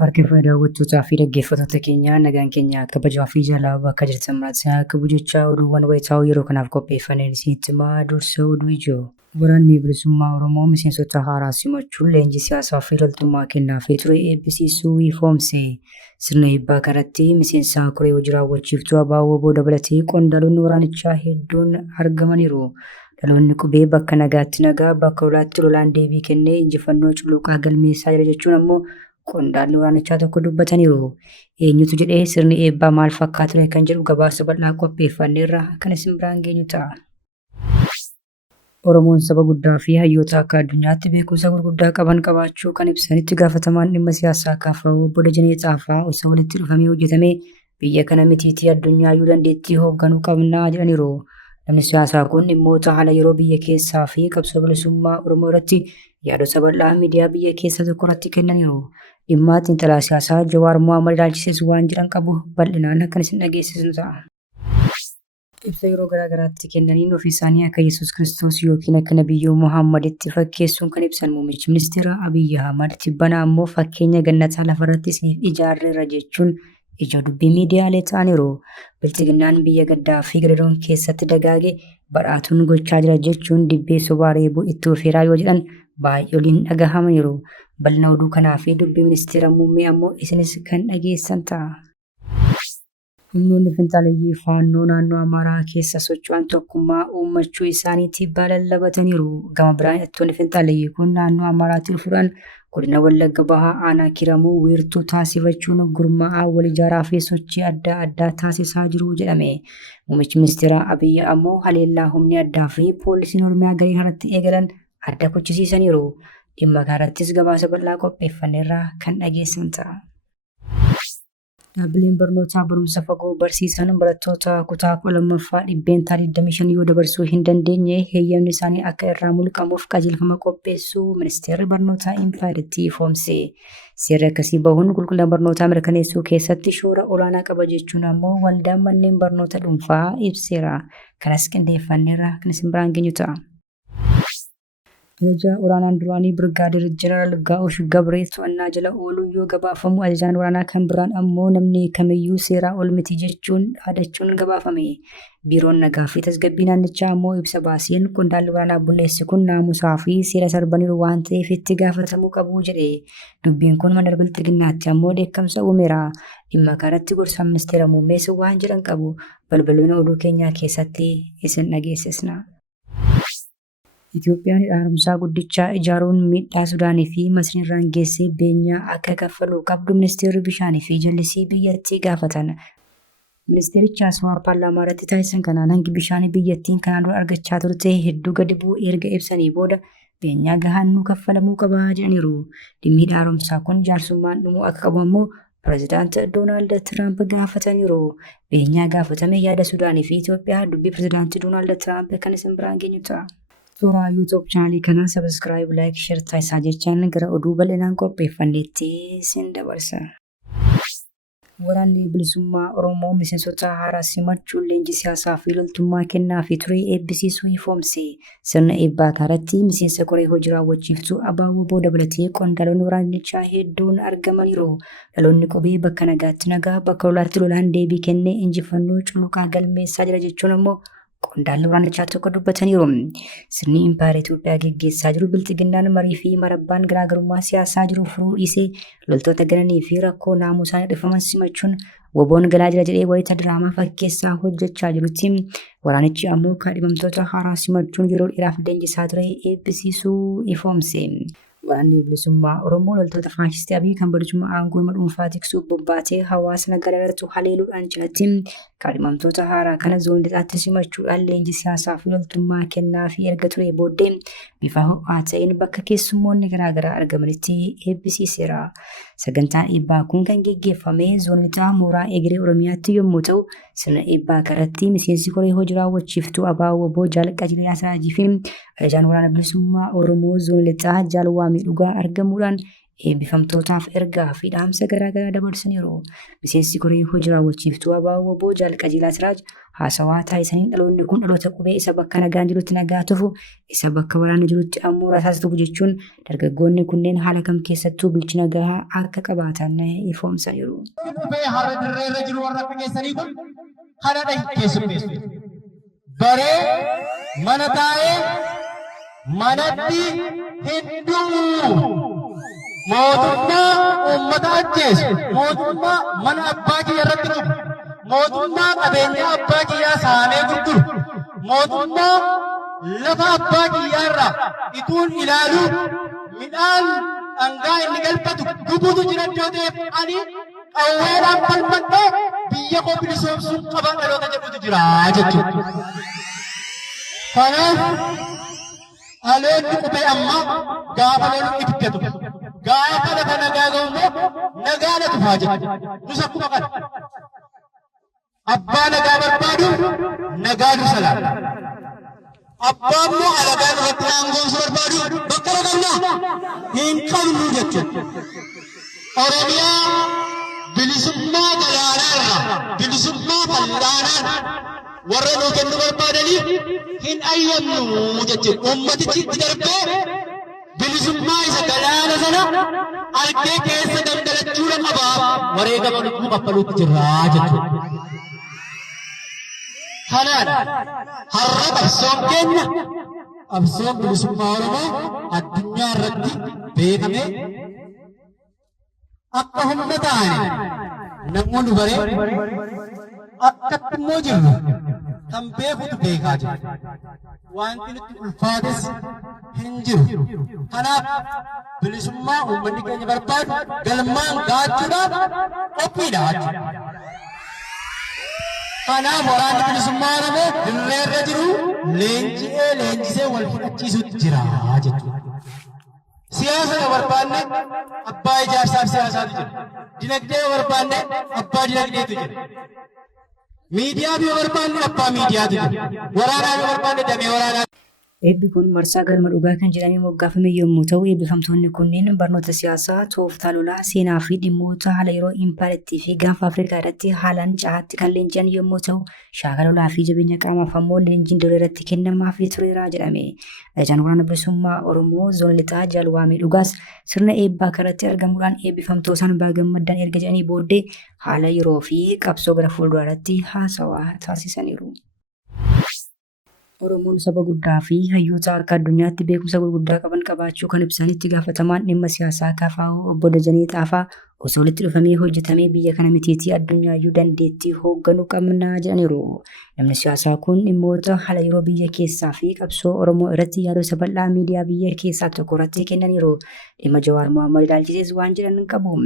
Harkifaa daawwattootaa fi dhaggeeffattoota keenyaa nagaan keenya kabajaa fi jaalala bakka jirtan maratti akka jechaa oduuwwan wayitaa'oo yeroo kanaaf qopheeffanneen isinitti himaa dursa oduu ijoo. Waraanni bilisummaa Oromoo miseensota haaraa simachuun leenjii siyaasaa fi loltummaa kennaafii ture eebbisiisuu ifoomse. Sirna eebbaa kanatti miseensa koree hojii raawwachiiftuu ABO dabalatee qondaaltonni waraanichaa hedduun argamaniiru. Dhaloonni qubee bakka nagaatti nagaa bakka lolaatti lolaan deebii kennee injifannoo culuqaa galmeessaa jira jechuun ammoo qondaalli waraanichaa tokko dubbataniiru. Eenyutu jedhee sirni eebbaa maal fakkaata ture kan jedhu gabaasa bal'aa qopheeffanneerra kan isin biraan geenyu ta'a. Oromoon saba guddaa fi hayyoota akka addunyaatti beekumsa gurguddaa qaban qabaachuu kan ibsanitti gaafatamaan dhimma siyaasaa KFO Obbo Dajanee Xaafaa osoo walitti dhufamee hojjetame biyya kana mitiitii addunyaayuu dandeettii hoogganuu qabnaa jedhaniiru. Namni siyaasaa kun dhimmoota haala yeroo biyya keessaa fi qabsoo bilisummaa Oromoo irratti yaadota bal'aa miidiyaa biyya keessa tokko irratti kennaniiru. Dhimma xiinxalaa siyaasaa Jawaar Mohaammed ilaalchises waan jedhan qabu bal'inaan akkan isin dhageessisnu ta'a. Ibsa yeroo garaagaraatti kennaniin ofii isaanii akka Yesuus Kiristoos yookiin akka Nabiyyuu Muhammaditti fakkeessuun kan ibsan muummichi ministeera Abiyyi Ahmad Tibbana ammoo fakkeenya gannataa lafarratti isiniif ijaarreerra jechuun ija dubbii miidiyaalee ta'aniiru. Bilchiginnaan biyya gaddaa fi gadadoon keessatti dagaage badhaatuun gochaa jira jechuun dibbee sobaa reebuu itti ofeeraa yoo jedhan baay'ee oliin dhagahamaniiru. Bal'ina oduu kanaa fi dubbii ministeera muummee ammoo isinis kan dhageessan ta'a. Humnoonni finxaaleeyyii faannoo naannoo Amaaraa keessa socho'an tokkummaa uummachuu isaaniitti lallabataniiru. Gama biraan hidhattoonni finxaaleeyyii kun naannoo Amaaraatti dhufuudhaan godina Wallagga Bahaa aanaa Kiramuu wiirtuu taasifachuun gurmaa'aa wal ijaaraa fi sochii adda addaa taasisaa jiru jedhame. Muummichi ministeera Abiyyi ammoo haleellaa humni addaa fi poolisiin Oromiyaa garee kanatti eegalan adda kuchisiisaniiru. Dhimma kanarrattis gabaasa bal'aa qopheeffanneerraa kan dhageessan ta'a. Dhaabbileen barnootaa barumsa fagoo barsiisan barattoota kutaa 12ffaa dhibbeentaa 25 yoo dabarsuu hin dandeenye heeyyamni isaanii akka irraa mulqamuuf qajeelfama qopheessuu ministeerri barnootaa impaayiritti ifoomse. Seerri akkasii bahuun qulqullina barnootaa mirkaneessuu keessatti shoora olaanaa qaba jechuun ammoo waldaan manneen barnoota dhuunfaa ibseera. Kanas qindeeffanneerra kan isin biraan geenyu ta'a. Ajajaa waraanaa duraanii Birgaadir Jeneraal Gaa'ush Gabree to'annaa jala ooluu yoo gabaafamu ajajaan waraanaa kan biraan ammoo namni kamiyyuu seeraa ol miti jechuun dhaadachuun gabaafame. Biiroon nagaa fi tasgabbii naannichaa ammoo ibsa baaseen qondaalli waraanaa bulleessi kun naamusaa fi seera sarbaniiru waan ta'eef itti gaafatamuu qabu jedhe. Dubbiin kun mana bilxiginnaatti ammoo dheekkamsa uumeera. Dhimma kanatti gorsaa ministeera muummees waan jedhan qabu balballoota oduu keenyaa keessatti isin dhageessisna. Itoophiyaan haaromsaa guddichaa ijaaruun miidhaa Sudaanii fi Masriirraan geessee beenyaa akka kaffaluu qabdu ministeerri bishaanii fi jallisii biyyattii gaafatan. Ministeerichi haasawaa paarlaamaa irratti taasisan kanaan hangi bishaanii biyyattiin kanaan dura argachaa turte hedduu gadi bu'uu erga ibsanii booda beenyaa gahaan nu kaffalamuu qaba jedhaniiru. Dhimmi haaromsaa kun jaarsummaan dhumuu akka qabu ammoo Pireezidaantii Doonaald Tiraamp gaafataniiru. Beenyaa gaafatame yaada Sudaanii fi Itoophiyaa dubbii Pireezidaantii Doonaald Tiraamp kan isin biraan geenyu ta'a. Suuraa YouTube chaanalii kana subscribe, like, share taasisaa jechaan gara oduu bal'inaan qopheeffanneetti isin dabarsa. Waraanni bilisummaa Oromoo miseensota haaraa simachuun leenjii siyaasaa fi loltummaa kennaafii ture eebbisiisuu ifoomse. Sirna eebbaa kanarratti miseensa koree hojii raawwachiiftuu ABO dabalatee qondaaltonni waraanichaa hedduun argamaniiru. Dhaloonni qubee bakka nagaatti nagaa bakka lolaatti lolaan deebii kennee injifannoo culuqaa galmeessaa jira jechuun ammoo qondaalli waraanichaa tokko dubbataniiru. Sirni impaayera Itoophiyaa geggeessaa jiru bilchiginnaan marii fi marabbaan garaagarummaa siyaasaa jiru furuu dhiisee loltoota gananii fi rakkoo naamusaan dhifaman simachuun woboon galaa jira jedhee wayita diraamaa fakkeessaa hojjechaa jirutti waraanichi ammoo kaadhimamtoota haaraa simachuun yeroo dheeraaf leenjisaa ture eebbisiisuu ifoomse. Waraanni bilisummaa Oromoo loltoota faashistii Abiy kan barcuma aangoo dhuunfaa tiksuuf bobbaatee hawaasa nagaa irratti haleeluudhaan cinatti kaadhimamtoota haaraa kana zoonii lixaatti simachuudhaan leenjii siyaasaa fi loltummaa kennaa fi erga ture booddee bifa ho'aa ta'een bakka keessummoonni garaagaraa argamanitti eebbisiiseera. Sagantaan eebbaa kun kan geggeeffame zoonii lixaa mooraa egeree Oromiyaatti yommuu ta'u sirna eebbaa kanarratti miseensi koree hojii raawwachiiftuu ABO Jaal Qajeelaa Siraajii fi ajajaan waraana bilisummaa Oromoo zoonii lixaa Jaal Waamii Dhugaa argamuudhaan eebbifamtootaaf ergaa fi dhaamsa garaagaraa dabarsaniiru. Miseensi koree hojii raawwachiiftuu abaaboo obbo Jaal Qajeelaa Siraaj haasawaa taasisaniin dhaloonni kun dhaloota qubee isa bakka nagaan jirutti nagaa tufu isa bakka waraanni jirutti ammoo rasaasa tufu jechuun dargaggoonni kunneen haala kam keessattuu bilchina gahaa akka qabaatan ifoomsaniiru. Baree mana taa'ee manatti hedduu mootummaa uummata ajjeesu mootummaa mana abbaa kiyya irratti dhufu mootummaa qabeenya abbaa kiyyaa saamee gurguru mootummaa lafa abbaa kiyyaa irraa ituun ilaalu midhaan dhangaa inni galfatu gubuutu jira iddoo ta'eef ani qawweedhaan falmadhee biyya koo bilisoomsuun qaban dhaloota jedhutu jira jechuudha. Kanaaf dhaloonni qubee ammaa gaafa lolu ifiggatu gaafa lafa nagaa ga'ummoo nagaa na tufaa jedhu nus akkuma kana abbaa nagaa barbaadu nagaa dusa laata abbaa immoo alagaa irratti aangoomsu barbaadu bakka qabnaa hin qabnu jechuudha. Oromiyaa bilisummaa galaanaa bilisummaa bal'aanaa warra nuu kennu barbaadaniif hin ayyamnu jechuudha. Ummatichi itti darbee bilisummaa isa galaana sana argee keessa daldalachuu qaba wareegama lubbuu kaffaluutti jirra jechuudha. Kanaan har'a qabsoon keenya qabsoon bilisummaa Oromoo addunyaa irratti beekame akka humna ta'ani namoonni baree akkatti immoo jirru kan beekutu beekaa jira. Wanti nutti ulfaates hin jiru. Kanaaf bilisummaa uummanni keenya barbaadu galmaan gaachuudhaaf qophiidha jechuudha. Kanaaf waraanni bilisummaa Oromoo dirree irra jiru leenjisee wal fudhachiisuutti jira jechuudha. Siyaasa yoo barbaanne abbaa ijaarsaaf siyaasaatu jira. Dinagdee yoo barbaanne abbaa dinagdeetu jira. Miidiyaa yoo barbaanne abbaa miidiyaatu jira. Waraanaa yoo barbaanne damee waraanaa. Eebbi kun marsaa galma dhugaa kan jedhamee moggaafame yommuu ta'u, eebbifamtoonni kunneen barnoota siyaasaa, tooftaa lolaa, seenaa fi dhimmoota haala yeroo impaayiraattii fi gaanfa Afrikaa irratti haalaan cahaatti kan leenji'an yommuu ta'u, shaakala lolaa fi jabeenya qaamaaf ammoo leenjiin dirree irratti kennamaafii tureera jedhame. Ajajaan waraana bilisummaa Oromoo zoon lixaa Jaal Waamee Dhugaas sirna eebbaa kanatti argamuudhaan eebbifamtootaan baagamaddan erga jedhanii booddee haala yeroo fi qabsoo gara fuulduraatti haasawaa taasisaniiru. Oromoon saba guddaa fi hayyoota akka addunyaatti beekumsa gurguddaa qaban qabaachuu kan ibsan itti gaafatamaan dhimma siyaasaa KFO obbo Dajanee Xaafaa osoo walitti dhufamee hojjetamee biyya kana mitiitii addunyaayyu dandeettii hoogganuu qabnaa jedhaniiru. Namni siyaasaa kun dhimmoota haala yeroo biyya keessaa fi qabsoo Oromoo irratti yaadota bal'aa miidiyaa biyya keessaa tokko irratti kennaniiru. Dhimma Jawaar Mohaammed ilaalchisees waan jedhan hin qabu.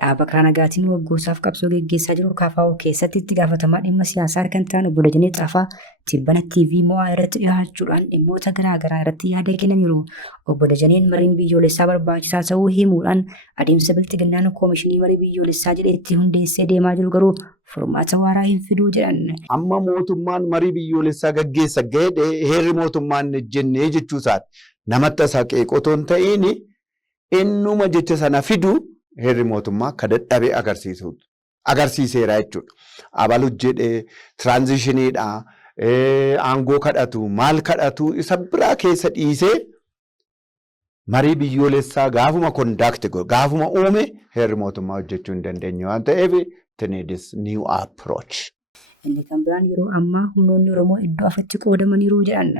Dhaaba karaa nagaatiin waggoosaaf qabsoo geggeessaa jiru KFO keessatti itti gaafatamaa dhimma siyaasaa kan ta'an obbo Dajanee Xaafaa tibbana TV mo'aa irratti dhiyaachuudhaan dhimmoota garaagaraa irratti yaada kennaniiru. Obbo Dajaneen mariin biyyoolessaa barbaachisaa ta'uu himuudhaan adeemsa bilxiginnaan koomishinii marii biyyoolessaa jedhee itti hundeessee deemaa jiru garuu furmaata waaraa hin fiduu jedhan. Amma mootummaan marii biyyoolessaa gaggeessa gahee heerri mootummaan jennee jechuusaati. Namatti saqee qotoon ta'in innuma jecha sana fidu heerri mootummaa akka dadhabee agarsiiseera jechuudha. Abalu jedhee tiraanzishiniidha. Aangoo kadhatu maal kadhatu isa biraa keessa dhiisee marii biyyoolessaa gaafuma kondaakte gaafuma uume heerri mootummaa hojjechuu hin dandeenye waan ta'eef this new approach. Inni kan biraan yeroo ammaa humnoonni Oromoo iddoo afuritti qoodamaniiru jedhan.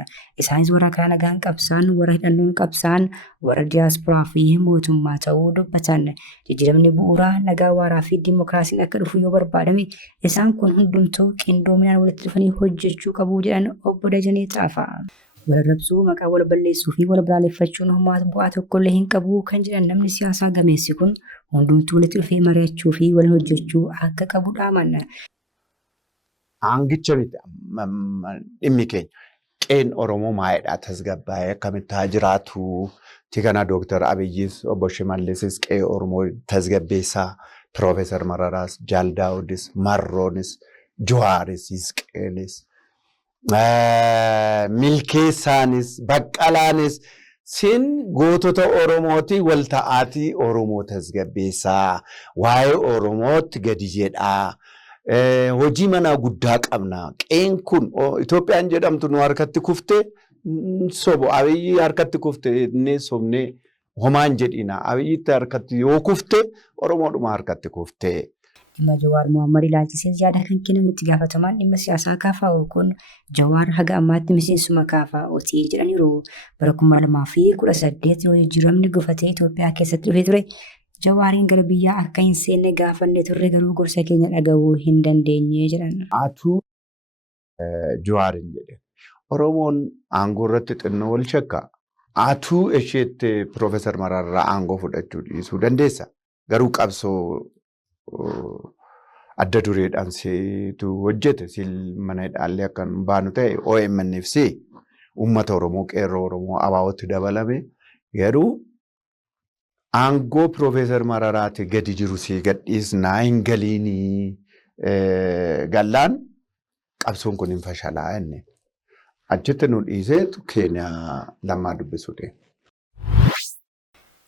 Isaanis warra karaa nagaan qabsaan, warra hidhannoon qabsaan, warra diyaasporaa fi mootummaa ta'uu dubbatan. Jijjiiramni bu'uuraa nagaa waaraa fi dimookiraasiin akka dhufu yoo barbaadame isaan kun hundumtuu qindoominaan walitti dhufanii hojjechuu qabu jedhan obbo Dajanee Xaafaa. Walirrabsuu maqaa wal balleessuu fi wal balaaleffachuun homaatu bu'aa tokkollee hin qabu kan jedhan namni siyaasaa gameessi kun hundumtuu walitti dhufee mari'achuu fi wal hojjechuu akka qabu dhaaman. Aangicha miti dhimmi keenya qeen Oromoo maayidhaa tasgabbaa'ee akkamitti haa jiraatu. Tikana Dooktar Abiyyis obbo Shimallisis qee Oromoo tasgabbeessaa Piroofeesar Mararaas Jaal Daawudis Marroonis Jawaaris Hisqeenis Milkeessaanis Baqqalaanis Sin gootota Oromooti wal ta'aatii Oromoo tasgabbeessaa waa'ee Oromootti gadi jedhaa. Hojii manaa guddaa qabna. Qeen kun Itoophiyaan jedhamtu nu harkatti kufte sobo Abiyyi harkatti kufte inni sobnee homaan jedhina. Abiyyitti harkatti yoo kufte Oromoodhuma harkatti kufte. Dhimma Jawaar Mohaammed ilaalchisee yaada kan kennan itti gaafatamaan dhimma siyaasaa KFO kun Jawaar haga ammaatti miseensuma KFO'ti jedhaniiru. Bara 2018 yoo jijjiiramni gufatee Itoophiyaa keessatti dhufee ture Jawaariin gara biyyaa akka hin seenne gaafanne turre garuu gorsa keenya dhagahuu hin dandeenye jedhan. Atuu Jawaarin jedhe Oromoon aangoo irratti xinnoo wal shakka. Atuu isheetti Piroofeesar Mararaa aangoo fudhachuu dhiisuu dandeessa. Garuu qabsoo adda dureedhaan seetu hojjete mana hidhaallee akkan baanu ta'e OMNFC uummata Oromoo qeerroo Oromoo abaawootti dabalame garuu aangoo Piroofeesar Mararaati gadi jiru si gadhiisnaa hin galiinii gallaan qabsoon kun hin fashalaa inni achitti nu dhiiseetu keenya lammaa dubbisuudha.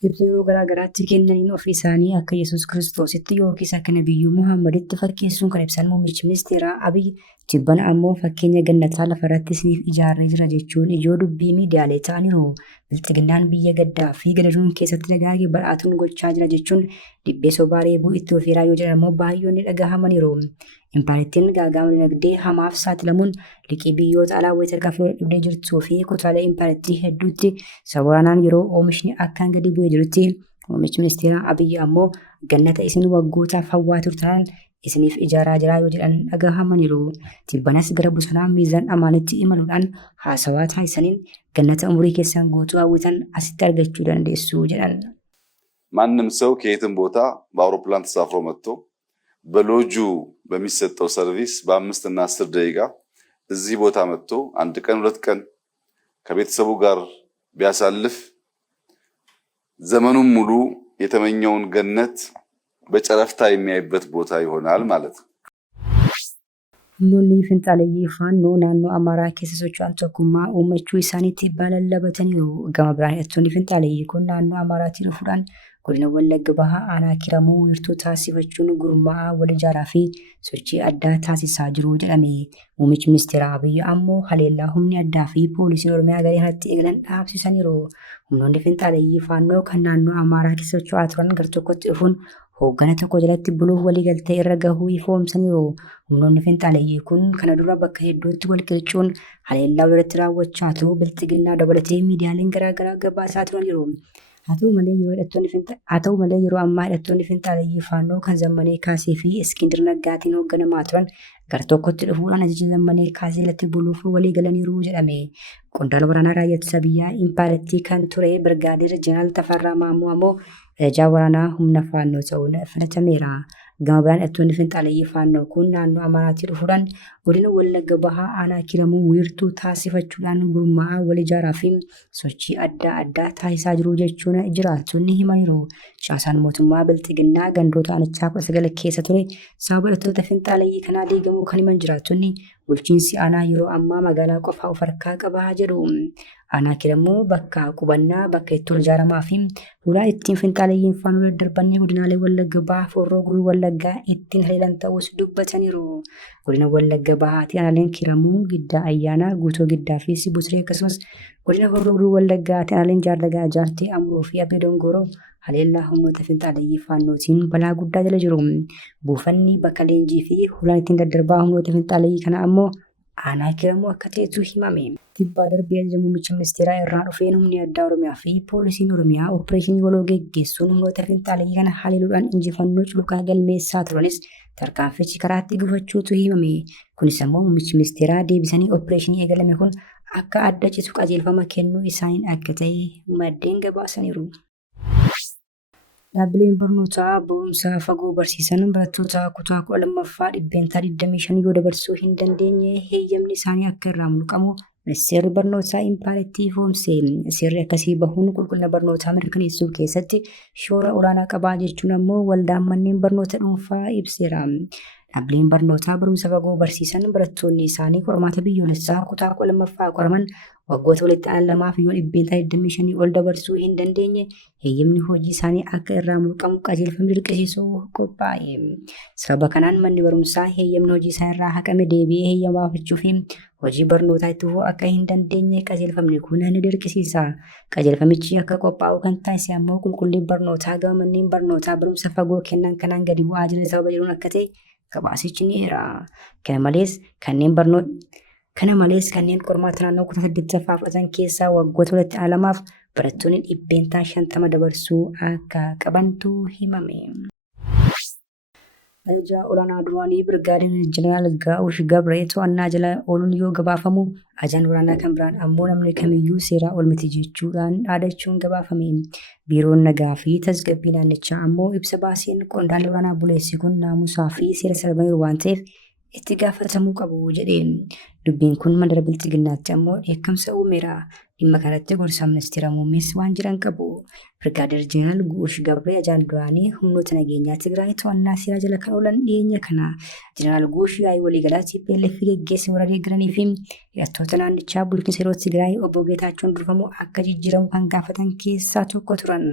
Ibsa yeroo garaagaraatti kennaniin ofii isaanii akka Yesuus Kiristoositti yookiis akka Nabiyyuu Muhammaditti fakkeessuun kan ibsan muummichi ministeeraa Abiy jibbana ammoo fakkeenya gannataa lafarratti isiniif ijaarree jira jechuun ijoo dubbii miidiyaalee ta'aniiru. Bilxiginnaan biyya gaddaa fi gadaduun keessatti dagaagee badhaatuun gochaa jira jechuun dhibbee sobaa reebuu itti ofiiraa yoo jedhan ammoo baay'oonni dhagahamaniiru. Impaayirtiin gaaga'ama dinagdee hamaaf saaxilamuun liqii biyyoota alaa wayita dhibdee jirtuu fi kutaalee impaayirtii hedduutti sawaanaan yeroo oomishni akkaan gadi bu'ee jirutti muummichi ministeeraa Abiy ammoo gannata isin waggootaaf hawwaa turtan isiniif ijaaraa jira yoo jedhan dhagahamaniiru. Tibbanas gara bosonaa miizaan amaanitti imaluudhaan haasawaa taasisaniin gannata umurii keessan guutuu hawwitan asitti argachuu dandeessu jedhan. ማንም ሰው ከየትም ቦታ በአውሮፕላን ተሳፍሮ መጥቶ በሎጁ በሚሰጠው ሰርቪስ በ5 እና 10 ደቂቃ እዚህ ቦታ መጥቶ አንድ ቀን 2 ቀን ከቤተሰቡ ጋር ቢያሳልፍ ዘመኑን ሙሉ የተመኘውን ገነት በጨረፍታ የሚያይበት ቦታ ይሆናል ማለት ነው። Humnoonni finxaaleeyyii faannoo naannoo Amaaraa keessa socho'an tokkummaa uumachuu isaaniitti balallabbataniiru. Gama biraan hidhattoonni finxaaleeyyii kun naannoo Amaaraatii dhufuudhaan godina Wallagga Bahaa aanaa Kiramuu wiirtuu taasifachuun gurmaa'aa wal ijaaraa fi sochii addaa taasisaa jiru jedhame. Muummichi ministeeraa Abiy ammoo haleellaa humni addaa fi poolisiin Oromiyaa garee irratti eegalan dhaabsisaniiru. Humnoonni finxaaleeyyii faannoo kan naannoo Amaaraa keessa socho'aa turan gar-tokkotti dhufuun hooggana tokko jalatti buluuf waliigaltee irra gahuu ifoomsaniiru. Humnoonni finxaaleeyyii kun kana dura bakka hedduutti wal qircuun haleellaa walirratti raawwachaa turuu bilxiginnaa dabalatee miidiyaaleen garaagaraa gabaasaa turaniiru. Haa ta'u malee yeroo ammaa hidhattoonni finxaaleeyyii faannoo kan Zammanee Kaasee fi Iskindir Naggaatiin hoogganamaa turan gar-tokkotti dhufuudhaan ajaja Zammanee Kaasee irratti buluuf walii galaniiru jedhame. Qondaala waraanaa raayyaa ittisa biyyaa impaayirtii kan ture Birgaadeer Jeneraal Tafarraa Maammoo ammoo ajajaa waraanaa humna faannoo ta'uun filatameera. Gama biraan hidhattoonni finxaaleeyyii faannoo kun naannoo Amaaraatii dhufuudhaan godina Wallagga Bahaa aanaa Kiramuu wiirtuu taasifachuudhaan gurmaa'aa wal ijaaraa fi sochii adda addaa taasisaa jiru jechuun jiraattonni himaniiru. Caasaan mootummaa bilxiginnaa gandoota aanichaa 19 keessa ture sababa hidhattoota finxaaleeyyii kanaa diigamuu kan himan jiraattonni bulchiinsi aanaa yeroo ammaa magaalaa qofaa of harkaa qabaa jedhu. Aanaa Kiramuu bakka qubannaa bakka itti ol ijaaramaa fi fuula ittiin finxaaleeyyiin faannoo daddarbanii godinaalee Wallagga Bahaa Forroo Guruu Wallaggaa ittiin haleelan ta'us dubbataniiru. Godina Wallagga Bahaatti aanaaleen Kiramuu, Giddaa Ayyaanaa, Guutoo Giddaa fi Sibusree akkasumas godina Forroo Guruu Wallaggaatti aanaaleen Jaarlagaa, Jaartii, Amroo fi Abbee Dongoroo haleellaa humnoota finxaaleeyyii faannootiin balaa guddaa jala jiru. Buufanni bakka leenjii fi hoolaan ittiin daddarbaa humnoota finxaaleeyyii kana ammoo aanaa Kiramuu akka ta'etu himame. Tibbaa darbee ajaja muummicha ministeeraa irraa dhufeen humni addaa Oromiyaa fi poolisiin Oromiyaa opereeshinii waloo geggeessuun humnoota finxaaleeyyii kana haleeluudhaan injifannoo culuqaa galmeessaa turanis tarkaanfichi karaatti gufachuutu himame. Kunis ammoo muummichi ministeeraa deebisanii opereeshinii eegalame kun akka adda citu qajeelfama kennuu isaaniin akka ta'e maddeen gabaasaniiru. Dhaabbileen barnootaa barumsa fagoo barsiisan barattoota kutaa 12ffaa dhibbeentaa 25 yoo dabarsuu hin dandeenye heeyyamni isaanii akka irraa mulqamu ministeerri barnootaa impaayirtii ifoomse. Seerri akkasii bahuun qulqullina barnootaa mirkaneessuu keessatti shoora olaanaa qabaa jechuun ammoo waldaan manneen barnoota dhuunfaa ibseera. Dhaabbileen barnootaa barumsa fagoo barsiisan barattoonni isaanii qormaata biyyoolessaa kutaa 12ffaa qoraman waggoota walitti aanan lamaaf yoo dhibbeentaa 25 ol dabarsuu hin dandeenye heeyyamni hojii isaanii akka irraa mulqamu qajeelfamni dirqisiisuu qophaa'e. Sababa kanaan manni barumsaa heeyyamni hojii isaa irraa haqame deebi'ee heeyyama baafachuu fi hojii barnootaa itti fufuu akka hin dandeenye qajeelfamni kun ni dirqisiisa. Qajeelfamichi akka qophaa'u kan taasise ammoo qulqullina barnootaa gama manneen barnootaa barumsa fagoo kennan kanaan gadi bu'aa jiran sababa jedhuun akka ta'e gabaasichi ni eera. Kana malees kanneen qormaata naannoo kutaa 8ffaa fudhatan keessaa waggoota walitti aanan lamaaf barattoonni dhibbeentaa 50 dabarsuu akka qabantu himame. Ajajaa olaanaa duraanii Birgaadiin Jeneraal Gaa'ush Gabree to'annaa jala ooluun yoo gabaafamu ajajaan waraanaa kan biraan ammoo namni kamiyyuu seeraa ol miti jechuudhaan dhaadachuun gabaafame. Biiroon nagaa fi tasgabbii naannichaa ammoo ibsa baaseen qondaalli waraanaa buleessi kun naamusaa fi seera sarbaniiru waan ta'eef itti gaafatamuu qabu jedheen. Dubbiin kun mandara bilchiginnaatti ammoo dheekkamsa uumeera. Dhimma kanatti gorsa ministeera muummees waan jiran qabu. Birgaadir Jeneraal Gaa'ush Gabree ajajaan duraanii humnoota nageenyaa Tigraay to'annaa seeraa jala kan oolan dhiyeenya kana. Jeneraal Gaa'ush yaa'ii waliigalaa TPLF geggeesse warra deeggaranii fi hidhattoota naannichaa bulchiinsa yeroo Tigraay obbo Geetaachoon durfamu akka jijjiiramu kan gaafatan keessaa tokko turan.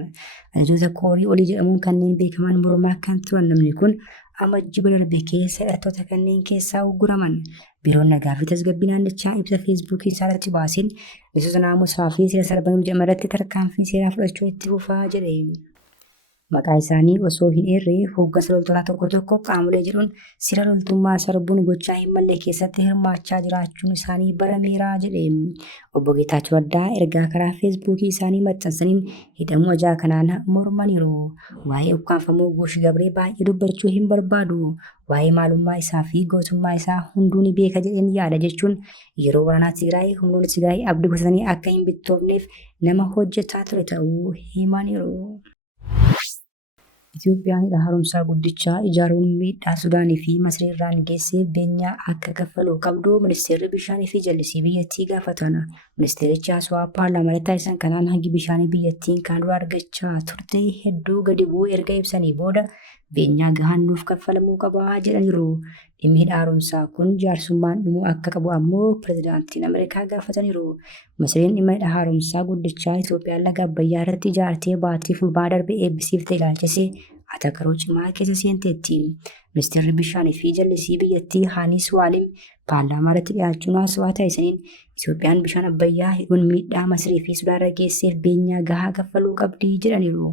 Ajajoota koorii olii jedhamuun kanneen beekaman mormaa kan turan namni kun amajjiba darbe keessa hidhattoota kanneen keessaa ugguraman. Biiroon nagaa fi tasgabbii naannichaa ibsa feesbuukii isaarratti baaseen misooma naamusaa fi seera sarbanii jedhaman irratti tarkaanfii seeraa fudhachuu itti fufaa jedhe. Maqaa isaanii osoo hin eerree hooggansa loltootaa tokko tokko qaamolee jedhuun seera loltummaa sarbuun gochaa hin malle keessatti hirmaachaa jiraachuun isaanii barameera jedhe. Obbo Geetaachoo Raddaa ergaa karaa feesbuukii isaanii maxxansaniin hidhamuu ajajaa kanaan mormaniiru. Waa'ee ukkaanfamuu Gaa'ush Gabree baay'ee dubbachuu hin barbaadu. Waa'ee maalummaa isaa fi gootummaa isaa hunduu ni beeka jedheen yaada jechuun yeroo waraanaa Tigraay humnoonni Tigraay abdii kutatanii akka hin bittoofneef nama hojjetaa ture ta'uu himaniiru. Itoophiyaan hidha haaromsaa guddichaa ijaaruun miidhaa Sudaanii fi Masrii irraan geessee beenyaa akka kaffaluu qabdu ministeerri bishaanii fi jallisii biyyattii gaafatan. Ministeerichi haasawaa paarlaamaa taasisan kanaan hangi bishaanii biyyattiin kan dura argachaa turte hedduu gadi bu'uu erga ibsanii booda beenyaa gahaan nuuf kaffalamuu qaba jedhaniiru. Dhimmi hidha haaromsaa kun jaarsummaan dhumuu akka qabu ammoo pirezidaantiin Ameerikaa gaafataniiru. Masriin dhimma hidha haaromsaa guddichaa Itoophiyaan laga Abbayyaa irratti ijaartee baatii fulbaana darbe eebbisiiftee ilaalchisee atakaroo cimaa keessa seenteetti. Ministeerri bishaanii fi jallisii biyyattii Haanis Waalim paarlaamaa irratti dhiyaachuun haasawaa taasisaniin Itoophiyaan bishaan Abbayyaa hidhuun miidhaa Masrii fi Sudaanirra geesseef beenyaa gahaa kaffaluu qabdi jedhaniiru.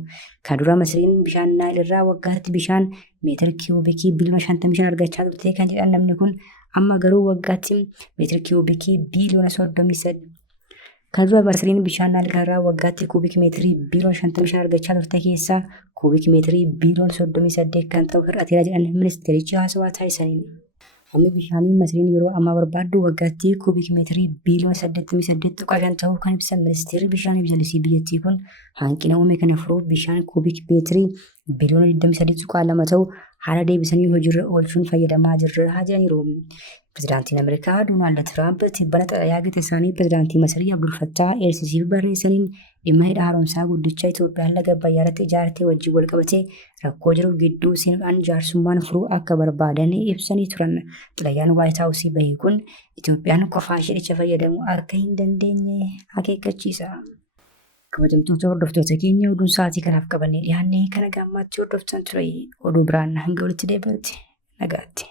Kan dura Masriin bishaan Naayil irraa waggaatti bishaan meetira kiiyuubikii biliyoona 55 argachaa turte kan jedhan namni kun amma garuu waggaatti meetira kiiyuubikii biliyoona 33 kan dura Masriin bishaan Naayil irraa waggaatti kuubik meetirii biliyoona 55 argachaa turte keessaa kuubik meetirii biliyoona 38 kan ta'u hir'ateera jedhan ministeerichi haasawaa taasisaniin. Hammi bishaanii Masriin yeroo ammaa barbaaddu waggaatti kuubik meetirii biliyoona 88 ta'uu kan ibsan ministeerri bishaanii fi jallisii biyyattii kun hanqina uume kana furuuf bishaan kuubik meetirii biliyoona 23.2 ta'u haala deebisanii hojiirra oolchuun fayyadamaa jirra jedhaniiru. Pirezidaantiin Ameerikaa Doonaald Tiraamp tibbana xalayaa gita isaanii pirezidaantii Masrii Abdul Fattah El-Sisiif barreessaniin dhimma hidha haaromsaa guddicha Itoophiyaan laga Abbayyaa irratti ijaartee wajjin wal qabatee rakkoo jiru gidduu seenuudhaan jaarsummaan furuu akka barbaadan ibsanii turan. Xalayaan Waayit Haawusii bahe kun Itoophiyaan qofaa isheecha fayyadamuu akka hin dandeenye akeekkachiisa. Kabajamtoota hordoftoota keenya oduun sa'aatii kanaaf qabannee dhiyaannee kana gammachuun hordoftan ture. Oduu biraan hanga walitti deebi'utti nagaatti.